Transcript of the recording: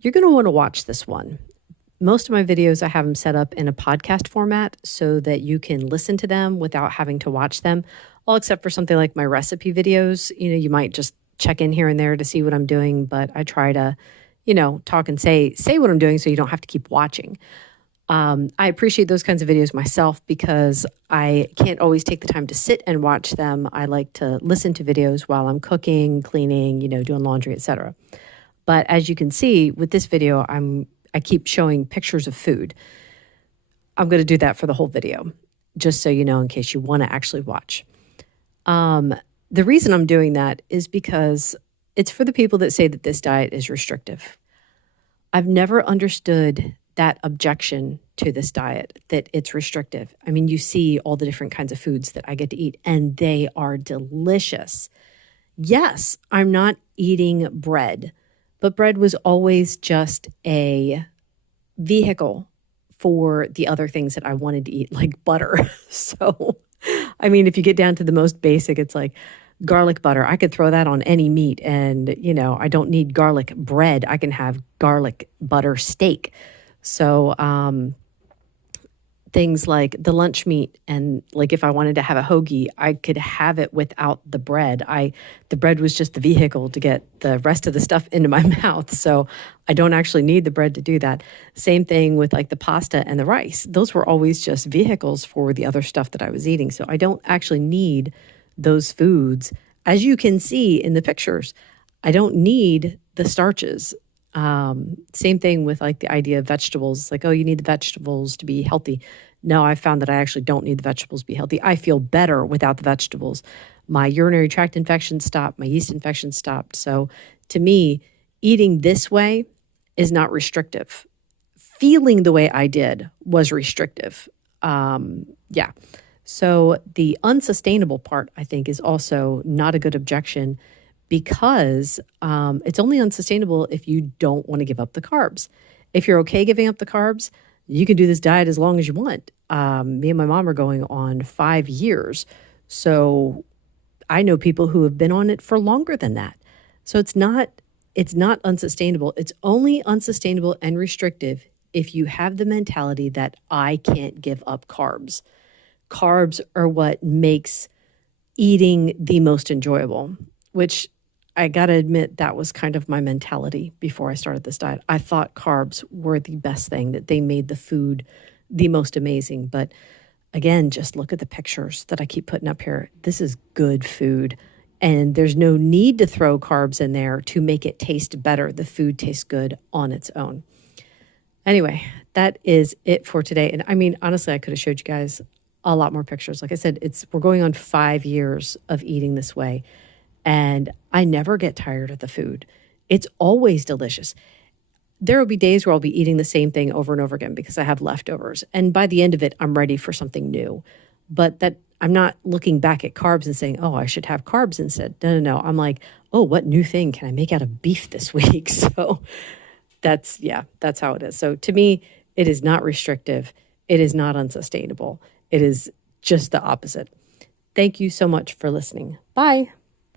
you're going to want to watch this one. Most of my videos, I have them set up in a podcast format so that you can listen to them without having to watch them. All except for something like my recipe videos. You might just check in here and there to see what I'm doing, but I try to, talk and say what I'm doing so you don't have to keep watching. I appreciate those kinds of videos myself because I can't always take the time to sit and watch them. I like to listen to videos while I'm cooking, cleaning, doing laundry, etc. But as you can see with this video, I keep showing pictures of food. I'm going to do that for the whole video, just so you know, in case you want to actually watch. The reason I'm doing that is because it's for the people that say that this diet is restrictive. I've never understood that objection to this diet, that it's restrictive. I mean, you see all the different kinds of foods that I get to eat, and they are delicious. Yes, I'm not eating bread, but bread was always just a vehicle for the other things that I wanted to eat, like butter. So, I mean, if you get down to the most basic, it's like garlic butter. I could throw that on any meat and, I don't need garlic bread. I can have garlic butter steak. So things like the lunch meat and like if I wanted to have a hoagie, I could have it without the bread. The bread was just the vehicle to get the rest of the stuff into my mouth. So I don't actually need the bread to do that. Same thing with like the pasta and the rice. Those were always just vehicles for the other stuff that I was eating. So I don't actually need those foods. As you can see in the pictures, I don't need the starches. Same thing with like the idea of vegetables, like, oh, you need the vegetables to be healthy. No, I found that I actually don't need the vegetables to be healthy. I feel better without the vegetables. My urinary tract infections stopped. My yeast infections stopped. So to me, eating this way is not restrictive. Feeling the way I did was restrictive. Yeah. So the unsustainable part, I think, is also not a good objection because it's only unsustainable if you don't want to give up the carbs. If you're okay giving up the carbs, you can do this diet as long as you want. Me and my mom are going on 5 years. So I know people who have been on it for longer than that. So it's not unsustainable. It's only unsustainable and restrictive if you have the mentality that I can't give up carbs. Carbs are what makes eating the most enjoyable, which I got to admit that was kind of my mentality before I started this diet. I thought carbs were the best thing, that they made the food the most amazing. But again, just look at the pictures that I keep putting up here. This is good food. And there's no need to throw carbs in there to make it taste better. The food tastes good on its own. Anyway, that is it for today. And I mean, honestly, I could have showed you guys a lot more pictures. Like I said, we're going on 5 years of eating this way. And I never get tired of the food. It's always delicious. There will be days where I'll be eating the same thing over and over again because I have leftovers. And by the end of it, I'm ready for something new. But that I'm not looking back at carbs and saying, oh, I should have carbs instead. No. I'm like, oh, what new thing can I make out of beef this week? So that's how it is. So to me, it is not restrictive. It is not unsustainable. It is just the opposite. Thank you so much for listening. Bye.